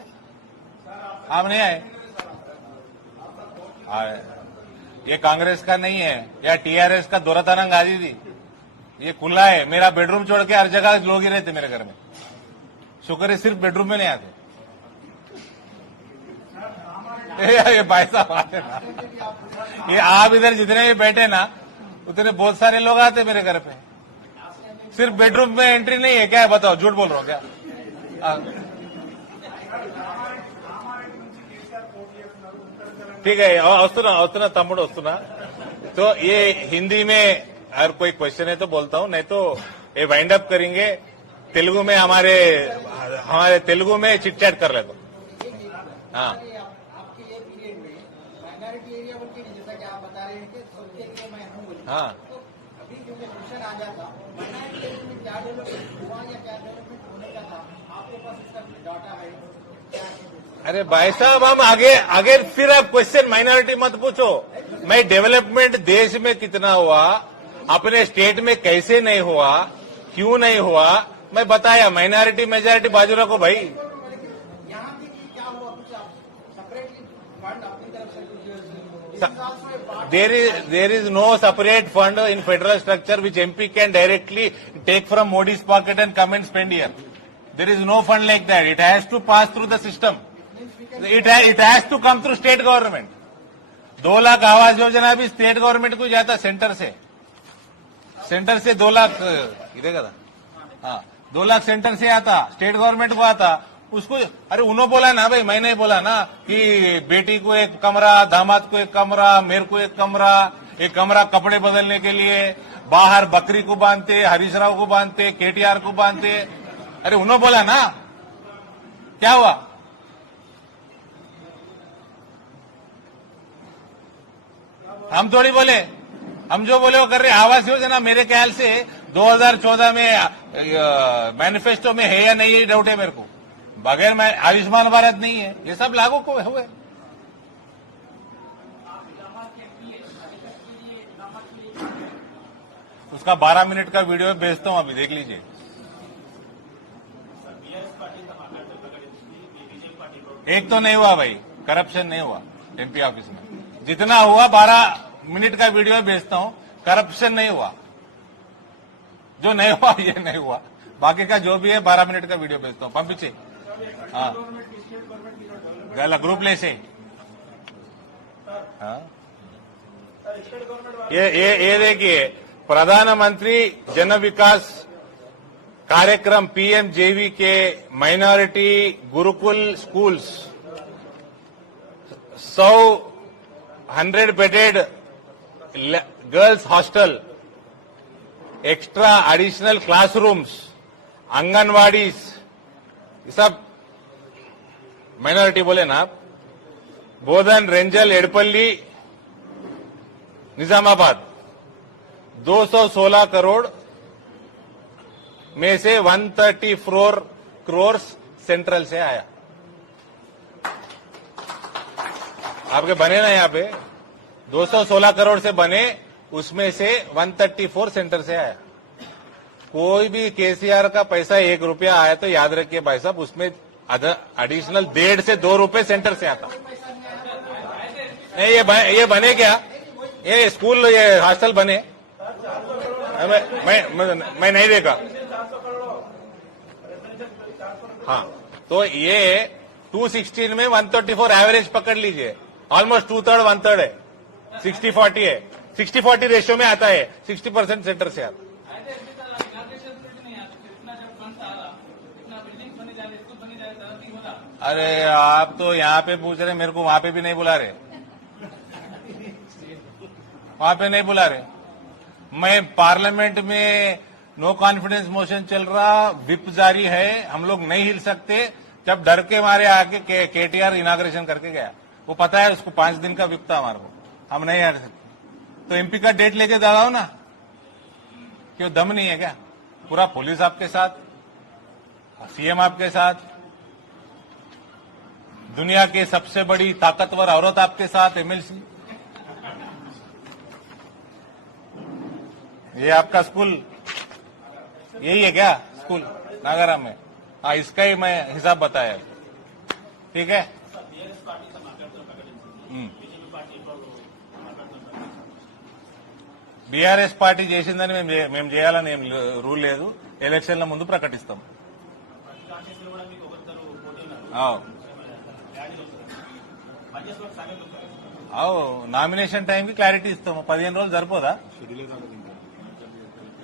आप नहीं आए? ये कांग्रेस का नहीं है या टीआरएस का दोरताना गाजी थी, ये खुला है। मेरा बेडरूम छोड़ के हर जगह लोग ही रहते मेरे घर में, शुक्र है सिर्फ बेडरूम में नहीं आते। ये भाई साहब आते ना, ये आप इधर जितने भी बैठे ना उतने बहुत सारे लोग आते मेरे घर पे, सिर्फ बेडरूम में एंट्री नहीं है। क्या है बताओ, झूठ बोल रहा हूँ क्या? ठीक है, वस्तुना तम्मुడు वस्तुना। तो ये हिंदी में अगर कोई क्वेश्चन है तो बोलता हूँ, नहीं तो ये वाइंड अप करेंगे तेलुगु में। हमारे तेलुगु में चिट चैट कर ले तो। हाँ, आपके ये पीरियड में माइनॉरिटी एरिया बोल के जैसा कि आप बता रहे हैं कि सबके लिए मैं हूँ बोले, हाँ। तो अभी जो क्वेश्चन आ जाता माइनॉरिटी एरिया में क्या डेवलपमेंट हुआ या क्या डेवलपमेंट होने का था, आपके पास इसका डाटा है क्या? अरे भाई साहब, हम आगे फिर आप क्वेश्चन माइनॉरिटी मत पूछो। मैं डेवलपमेंट देश में कितना हुआ, अपने स्टेट में कैसे नहीं हुआ, क्यों नहीं हुआ, मैं बताया। माइनॉरिटी मेजॉरिटी बाजू रखो भाई। यहाँ पे कि क्या हुआ, कुछ आप सेपरेटली फंड अपनी तरफ से There is no separate fund in federal structure which MP can directly take from Modi's pocket and come and spend here. There is no fund like that. It has to pass through the system. It has to come through state government. 2 lakh Awas Yojana भी state government को जाता, centre से 2 लाख इधर का था। हाँ, 2 lakh centre से आता, स्टेट गवर्नमेंट को आता उसको। अरे उन्होंने बोला ना भाई, मैं नहीं बोला ना कि बेटी को एक कमरा, दामाद को एक कमरा, मेरे को एक कमरा कपड़े बदलने के लिए, बाहर बकरी को बांधते, हरीश राव को बांधते, केटीआर को बांधते। अरे उन्होंने बोला ना, क्या हुआ? हम थोड़ी बोले, हम जो बोले वो कर रहे। आवास योजना मेरे ख्याल से 2014 में मैनिफेस्टो में है या नहीं, ये डाउट है मेरे को। बगैर में आयुष्मान भारत नहीं है, ये सब लागू को हुए। उसका 12 मिनट का वीडियो भेजता हूं, अभी देख लीजिए। एक तो नहीं हुआ भाई, करप्शन नहीं हुआ एमपी ऑफिस में। जितना हुआ 12 मिनट का वीडियो भेजता हूं, करप्शन नहीं हुआ। जो नहीं हुआ ये नहीं हुआ, बाकी का जो भी है 12 मिनट का वीडियो भेजता हूं। पंपिचे हाँ, गला ग्रुप ले से हाँ। ये देखिए, प्रधानमंत्री जन विकास कार्यक्रम पीएमजेवी के minority Gurukul schools 100 bedded girls hostel, extra additional classrooms, anganwadis, ये सब माइनॉरिटी बोले ना आप। बोधन, रेंजल, एडपल्ली, निजामाबाद 216 करोड़ में से 134 करोड़ सेंट्रल से आया। आपके बने ना यहाँ पे 216 करोड़ से बने, उसमें से 134 सेंटर से आया। कोई भी केसीआर का पैसा 1 रुपया आया तो याद रखिए भाई साहब, उसमें एडिशनल 1.5 से 2 रुपए सेंटर से आता। नहीं, ये बने क्या? ये स्कूल, ये हॉस्टल बने? मैं नहीं देखा। हाँ, तो ये 216 में 134 एवरेज पकड़ लीजिए, ऑलमोस्ट 2/3 1/3 है, 60-40 है। 60-40 रेशियो में आता है, 60% सेंटर से आता। अरे आप तो यहाँ पे पूछ रहे, मेरे को वहां पे भी नहीं बुला रहे, वहां पे नहीं बुला रहे। मैं पार्लियामेंट में नो कॉन्फिडेंस मोशन चल रहा, विप जारी है, हम लोग नहीं हिल सकते। जब डर के मारे आके केटीआर इनाग्रेशन करके गया, वो पता है उसको 5 दिन का विप था हमारे को, हम नहीं हट सकते। तो एमपी का डेट लेके दादा हो ना, क्यों दम नहीं है क्या? पूरा पुलिस आपके साथ, सीएम आपके साथ, दुनिया की सबसे बड़ी ताकतवर औरत आपके साथ, एमएलसी। ये आपका स्कूल यही है क्या? स्कूल नागाराम में हाँ, इसका ही मैं हिसाब बताया, ठीक है। బీఆర్ఎస్ పార్టీ తమ అభ్యర్థులను ప్రకటించింది. బీజేపీ పార్టీ ఇప్పుడు తమ అభ్యర్థులను ప్రకటించింది. బీఆర్ఎస్ పార్టీ చేసిందని మేము చేయాలని ఏం రూల్ లేదు. ఎలక్షన్ల ముందు ప్రకటిస్తాం. ప్రతి కాన్స్టిట్యూన్సీలో కూడా మీకు ఒకరిద్దరు పోటీ ఉన్నారు. అవు ర్యాలీలు వస్తారు. పనిచేసుకోవడం సంగతి వస్తారు. అవు నామినేషన్ టైంకి క్లారిటీ ఇస్తాము. 15 రోజులు సరిపోదా?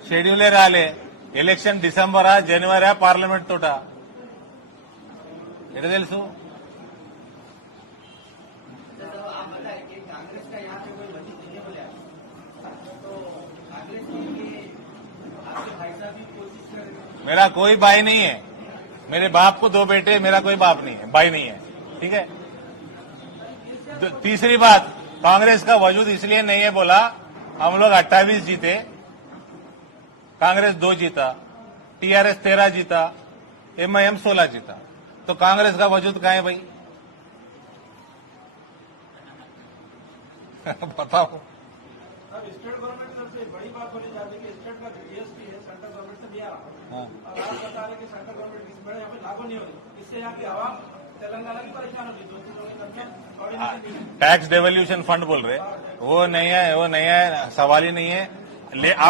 షెడ్యూలే రాలే. ఎలక్షన్ డిసెంబరా జనవరా పార్లమెంట్ తోట ఎట్లా తెలుసు? जब आप बताएं कि कांग्रेस का यहाँ पे कोई वजीर नहीं है बोले आप, तो कांग्रेस के लिए आपके भाई साहब भी कोशिश कर रहे हैं. मेरा कोई भाई नहीं है. मेरे बाप को 2 बेटे, मेरा कोई बाप नहीं है, भाई नहीं है, ठीक है। तीसरी बात, कांग्रेस का वजूद इसलिए नहीं है बोला, हम लोग 28 जीते, कांग्रेस 2 जीता, टीआरएस 13 जीता, एमआईएम 16 जीता, तो कांग्रेस का वजूद कहाँ है भाई? बताओ। अब स्टेट गवर्नमेंट तरफ से बड़ी बात बोली जाती है कि स्टेट का जीएसटी है सेंट्रल गवर्नमेंट से दिया, हाँ। और आप बता रहे कि सेंट्रल गवर्नमेंट इस बड़े यहाँ पे लागू नहीं होगी, इससे यहाँ की आवाम तेलंगाना की परेशान होगी. 2 चीजों के कंसर्न कोऑर्डिनेशन नहीं है. टैक्स डेवल्यूशन फंड बोल रहे, वो नहीं है, वो नहीं है, सवाल ही नहीं है.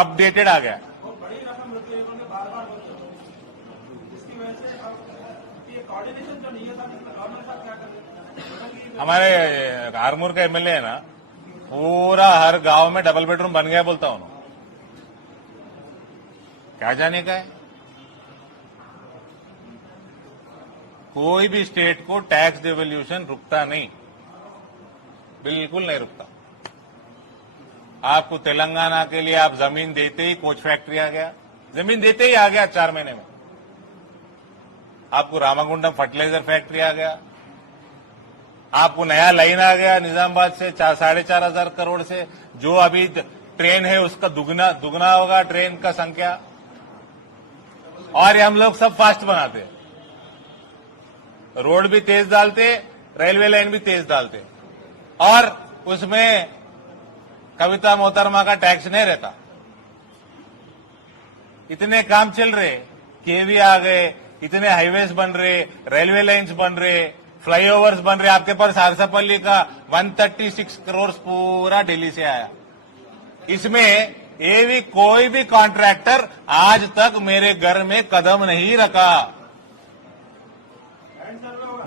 अपडेटेड आ गया. वो बड़ी रकम रुपये उन्होंने बार बार बोलते हैं, जिसकी वजह से अब ये कोऑर्डिनेशन जो नहीं है था गवर्नमेंट साहब क्या कर रहे हैं. हमारे आरमूर का एमएलए है ना, पूरा हर गांव में डबल बेडरूम बन गया बोलता हूं. क्या जाने का है? कोई भी स्टेट को टैक्स डेवल्यूशन रुकता नहीं, बिल्कुल नहीं रुकता. आपको तेलंगाना के लिए आप जमीन देते ही कोच फैक्ट्री आ गया, जमीन देते ही आ गया 4 महीने में. आपको रामागुंडम फर्टिलाइजर फैक्ट्री आ गया, आपको नया लाइन आ गया निजामाबाद से 4,500 करोड़ से. जो अभी ट्रेन है उसका दुगना होगा ट्रेन का संख्या. और ये हम लोग सब फास्ट बनाते, रोड भी तेज डालते, रेलवे लाइन भी तेज डालते, और उसमें कविता मोहतरमा का टैक्स नहीं रहता. इतने काम चल रहे, केवी आ गए, इतने हाईवेज बन रहे, रेलवे लाइन्स बन रहे, फ्लाईओवर्स बन रहे. आपके पास सारसापल्ली का 136 करोड़ पूरा दिल्ली से आया. इसमें ये भी कोई भी कॉन्ट्रैक्टर आज तक मेरे घर में कदम नहीं रखा,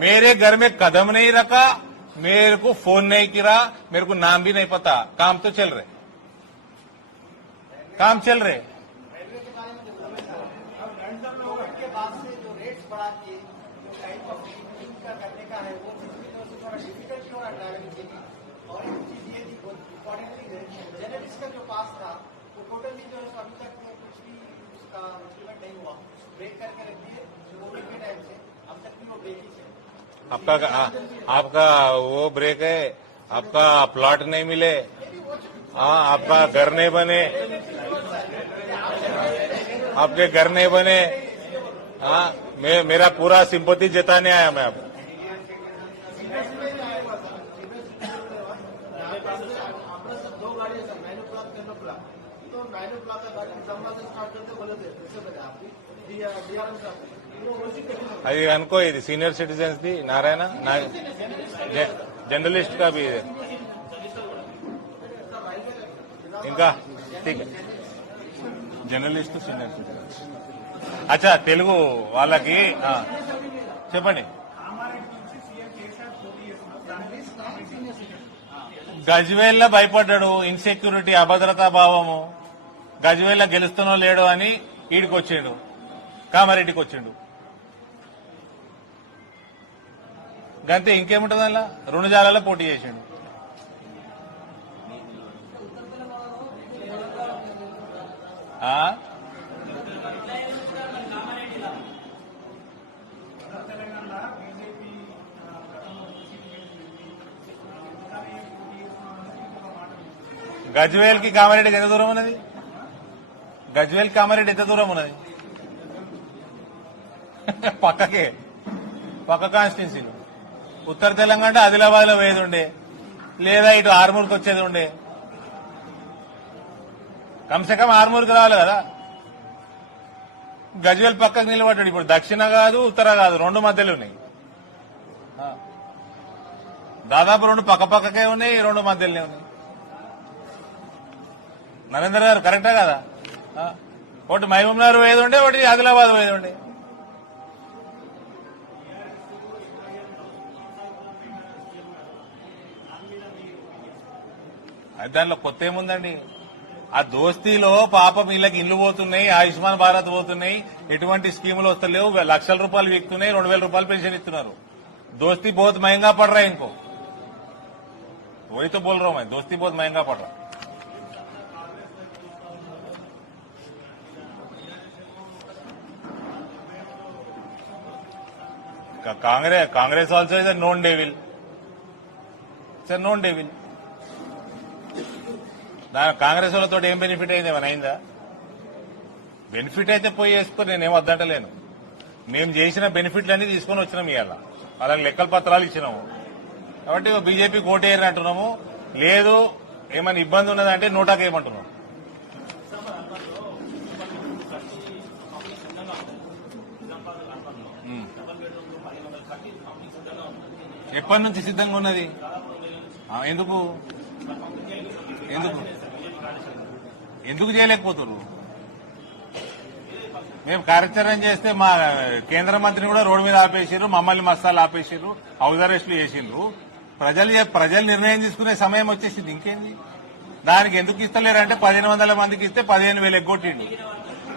मेरे घर में कदम नहीं रखा, मेरे को फोन नहीं किया, मेरे को नाम भी नहीं पता. काम तो चल रहे, काम चल रहे. रेलवे के बारे में अब लैंडर लोग के बाद से जो रेट्स बढ़ा दिए, जो टाइप ऑफ टिकटिंग का करने का है, वो चीज भी थोड़ा डिफिकल्ट हो रहा है ट्रैवलिंग के लिए. और एक चीज ये थी इम्पोर्टेंटली जर्नलिस्ट का जो पास था वो टोटली जो है अभी तक कुछ भी उसका इंप्लीमेंट नहीं हुआ, ब्रेक करके रख दिए कोविड के टाइम से अब तक भी वो ब्रेक ही है. आपका वो ब्रेक है, आपका प्लॉट नहीं मिले, हाँ, आपका घर नहीं बने, आपके घर नहीं बने, हाँ, मेरा पूरा सिंपैथी जताने आया मैं अब. आपने सब 2 गाड़ियां सर, 9 o'clock 10 o'clock, तो 9 o'clock का गाड़ी निजामाबाद से स्टार्ट करते बोले थे इससे पहले आपकी डीआरएम साहब वो रोजी कभी అది అనుకో, ఇది senior citizens the Narayana journalist का भी है. ఇంకా జర్నలిస్ట్ సీనియర్ సిటిజన్స్. అచ్చా, తెలుగు వాళ్ళకి చెప్పండి. గజ్వేల్లో భయపడ్డాడు, ఇన్సెక్యూరిటీ, అభద్రతా భావము, గజ్వేల్లో గెలుస్తున్నో లేడో అని ఈడికి వచ్చిండు, కామారెడ్డికి వచ్చిండు. గంతే, ఇంకేముంటుంది అలా. 2 జాగాల్లో పోటీ చేసిండు. గజ్వేల్ కి కామారెడ్డికి ఎంత దూరం ఉన్నది? గజ్వేల్ కామారెడ్డి ఎంత దూరం ఉన్నది? పక్కకే, పక్క కాన్స్టిట్యున్సీలు. ఉత్తర తెలంగాణ ఆదిలాబాద్ లో పోయేది ఉండే, లేదా ఇటు ఆర్మూర్కి వచ్చేది ఉండే. కమ్ సే కమ్ ఆర్మూర్కి రావాలి కదా. గజ్వేల్ పక్కకు నిలబడ్డాడు. ఇప్పుడు దక్షిణ కాదు ఉత్తర కాదు, రెండు మధ్యలో ఉన్నాయి. దాదాపు రెండు పక్కకే ఉన్నాయి, రెండు మధ్యలోనే ఉన్నాయి. నరేంద్ర గారు కరెక్టా కదా? ఒకటి మహబూబ్నగర్ పోయేది ఉండే, ఒకటి ఆదిలాబాద్ పోయేది ఉండే. దానిలో కొత్త ఏముందండి? ఆ దోస్తీలో పాపం వీళ్ళకి ఇల్లు పోతున్నాయి, ఆయుష్మాన్ భారత్ పోతున్నాయి, ఎటువంటి స్కీములు వస్తలేవు, లక్షల రూపాయలు విక్తున్నాయి, 2000 రూపాయలు పెన్షన్ ఇస్తున్నారు. दोस्ती बहुत महंगा पड़ रहा है इनको, वही तो बोल रहा हूं मैं, दोस्ती बहुत महंगा पड़ रहा है. Congress also is a known devil. It's a known devil. Congress వాళ్ళతో ఏం బెనిఫిట్ అయింది? ఏమైనా అయిందా? బెనిఫిట్ అయితే పోయి వేసుకొని నేనేం వద్దంటలేను. మేము చేసిన బెనిఫిట్లన్నీ తీసుకొని వచ్చినాం. ఇవాళ వాళ్ళకి లెక్కల పత్రాలు ఇచ్చినాము. కాబట్టి బీజేపీకి ఓటేయని అంటున్నాము. లేదు ఏమైనా ఇబ్బంది ఉన్నదంటే నోటాకి ఏమంటున్నాం. ఎప్పటి నుంచి సిద్ధంగా ఉన్నది? ఎందుకు ఎందుకు ఎందుకు చేయలేకపోతున్నారు? మేము కార్యాచరణ చేస్తే మా కేంద్ర మంత్రిని కూడా రోడ్డు మీద ఆపేసారు, మమ్మల్ని మస్తాలు ఆపేసారు, హౌస్ అరెస్టులు చేసిండ్రు. ప్రజలు నిర్ణయం తీసుకునే సమయం వచ్చేసింది. ఇంకేంది? దానికి ఎందుకు ఇస్తలేరంటే 1500 మందికి ఇస్తే 15,000 ఎగ్గొట్టిండు.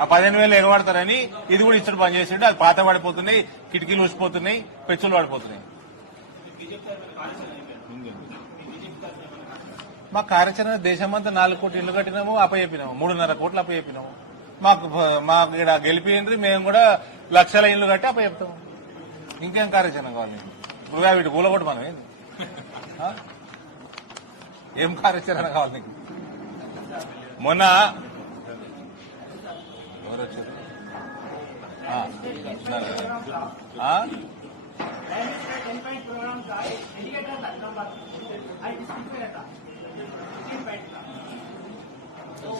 ఆ 15,000 ఎగబడతారని ఇది కూడా ఇచ్చడం పని చేసిండు. అది పాత పడిపోతున్నాయి, కిటికీలు ఊసిపోతున్నాయి, పెచ్చులు పడిపోతున్నాయి. మా కార్యాచరణ దేశమంతా 4 కోట్ల ఇళ్లు కట్టినాము, అప్పచెప్పినాము. 3.5 కోట్లు అప్పచెప్పినాము. మాకు ఇక్కడ గెలిపిండ్రి, మేము కూడా లక్షల ఇళ్లు కట్టి అప్పచెప్తాము. ఇంకేం కార్యాచరణ కావాలి? ఇప్పుడు వీటి కూలగొట్టు మనం ఏంది? ఏం కార్యాచరణ కావాలి నీకు? మొన్న ఎవరు వచ్చారు?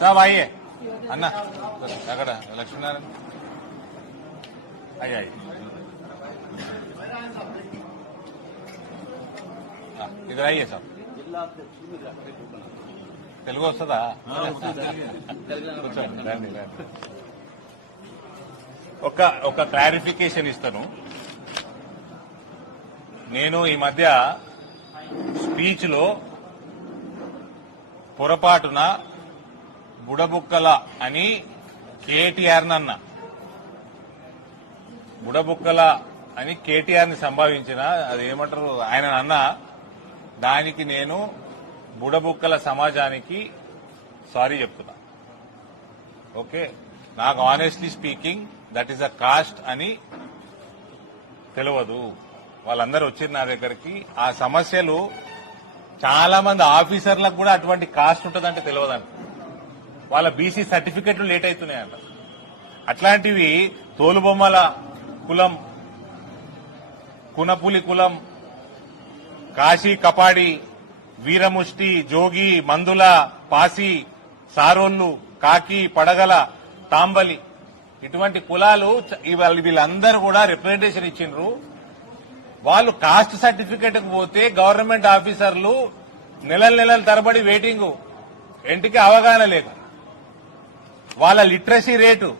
साहब आइए अन्ना, अगर लक्ष्मीनारायण आइए आइए, इधर आइए साहब. తెలుగు వస్తుందా? ఒక క్లారిఫికేషన్ ఇస్తాను. నేను ఈ మధ్య స్పీచ్ లో పొరపాటున బుడబుక్కల అని కేటీఆర్ నన్న, బుడబుక్కల అని కేటీఆర్ ని సంభావించిన, అది ఏమంటారు ఆయన అన్న, దానికి నేను బుడబుక్కల సమాజానికి సారీ చెప్తున్నా. ఓకే, నాకు honestly speaking that is a cost అని తెలియదు. వాళ్ళందరూ వచ్చిన నా దగ్గరికి ఆ సమస్యలు చాలా మంది ఆఫీసర్లకు కూడా అటువంటి కాస్ట్ ఉంటుందంటే తెలియదంట. వాళ్ళ బీసీ సర్టిఫికెట్లు లేట్ అవుతున్నాయంట. అట్లాంటివి తోలుబొమ్మల కులం, కునపులి కులం, కాశీ కపాడి, వీరముష్టి, జోగి, మందుల, పాసి, సారోళ్లు, కాకి, పడగల, తాంబలి, ఇటువంటి కులాలు వీళ్ళందరూ కూడా రిప్రజెంటేషన్ ఇచ్చిండ్రు. వాళ్ళు కాస్ట్ సర్టిఫికెట్ కు పోతే గవర్నమెంట్ ఆఫీసర్లు నెలల తరబడి వెయిటింగ్, ఇంటికి అవగాహన లేదు. వాళ్ళ లిటరసీ రేటు,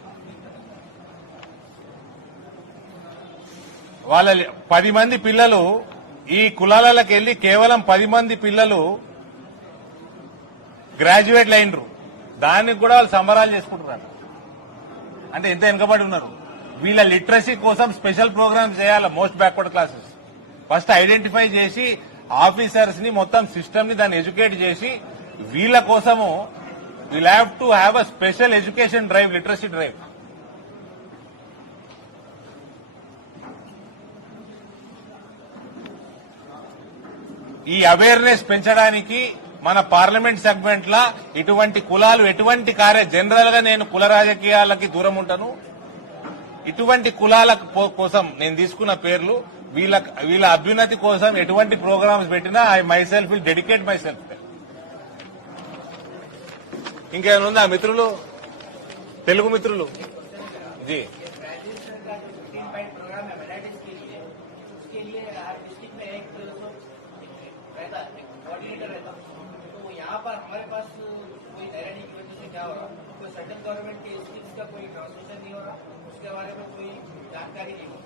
వాళ్ళ 10 మంది పిల్లలు ఈ కులాలకు వెళ్లి కేవలం 10 మంది పిల్లలు గ్రాడ్యుయేట్లు అయినరు. దానికి కూడా వాళ్ళు సంబరాలు చేసుకుంటున్నారు. అంటే ఎంత వెనుకబడి ఉన్నారు. వీళ్ళ లిటరసీ కోసం స్పెషల్ ప్రోగ్రామ్స్ చేయాలి. Most backward classes first identify చేసి ఆఫీసర్స్ ని, మొత్తం సిస్టమ్ ని దాన్ని ఎడ్యుకేట్ చేసి వీళ్ళ కోసము we'll have to have a special education drive, literacy drive. ఈ అవేర్నెస్ పెంచడానికి మన పార్లమెంట్ సెగ్మెంట్ లా ఇటువంటి కులాలు ఎటువంటి జనరల్ గా నేను కుల రాజకీయాలకి దూరం ఉంటాను. ఇటువంటి కులాల కోసం నేను తీసుకున్న పేర్లు, వీళ్ళ అభ్యున్నతి కోసం ఎటువంటి ప్రోగ్రామ్స్ పెట్టినా I my self will dedicate my self. ఇంకేమైనా ఉందా మిత్రులు, తెలుగు మిత్రులు? जी ग्रेजुएशन का जो 15 पॉइंट प्रोग्राम है माइनॉरिटीज के लिए, उसके लिए हर डिस्ट्रिक्ट में एक रहता है, एक कोऑर्डिनेटर रहता है। तो यहाँ पर हमारे पास कोई नैरानी की वजह से क्या हो रहा, कोई सेंट्रल गवर्नमेंट के स्कीम्स का कोई ट्रांसमिशन नहीं हो रहा, उसके बारे में कोई जानकारी नहीं हो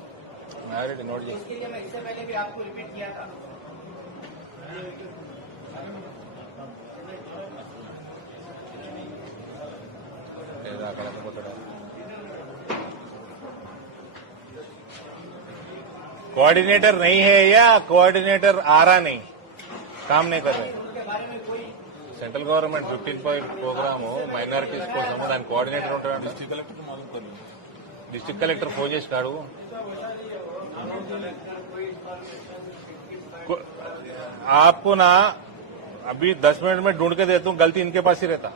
रही। नोट जी इसके लिए मैं इससे पहले भी आपको रिपीट किया था। कोऑर्डिनेटर नहीं है या कोऑर्डिनेटर आ रहा नहीं, काम नहीं कर रहे। उनके बारे में कोई central government 15 point program minorities కోసము దాని కోఆర్డినేటర్ ఉంటాడు. డిస్ట్రిక్ట్ కలెక్టర్ ఫోన్ చేసి కాడు. आपको ना अभी 10 मिनट में ढूंढ के देता हूँ, गलती इनके पास ही रहता.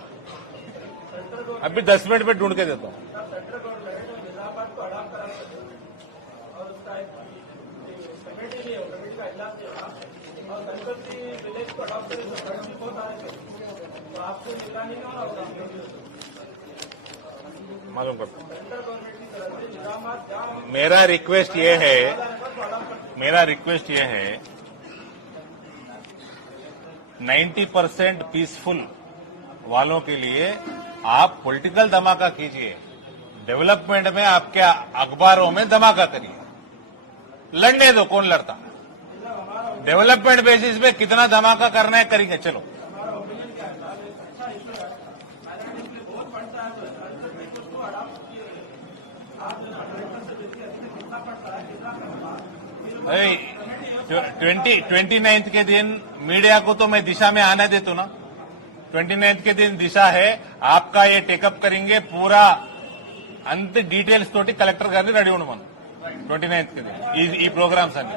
अभी 10 मिनट में ढूंढ के देता हूँ. मालूम करता हूं. मेरा रिक्वेस्ट ये है 90% पीसफुल वालों के लिए आप पॉलिटिकल धमाका कीजिए, डेवलपमेंट में आपके अखबारों में धमाका करिए. लड़ने दो, कौन लड़ता. डेवलपमेंट बेसिस पे कितना धमाका करना है करेंगे. चलो भाई 29 के दिन मीडिया को तो मैं दिशा में आने देता हूं ना. 29 के दिन दिशा है, आपका ये टेकअप करेंगे पूरा अंत डीटेल्स तोटी कलेक्टर गारी रेडी ఉండు మనం 29 के दिन ఈ ప్రోగ్రామ్స్ అన్ని.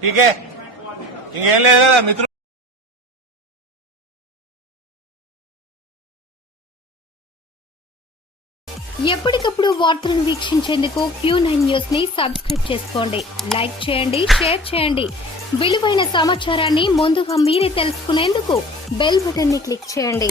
ठीक है, ఇంకేం లేదు కదా మిత్రులు. ఎప్పటికప్పుడు వార్తలను వీక్షించేందుకు Q9 న్యూస్ ని సబ్స్క్రైబ్ చేసుకోండి, లైక్ చేయండి, షేర్ చేయండి. విలువైన సమాచారాన్ని ముందుగా మీరే తెలుసుకునేందుకు బెల్ బటన్ ని క్లిక్ చేయండి.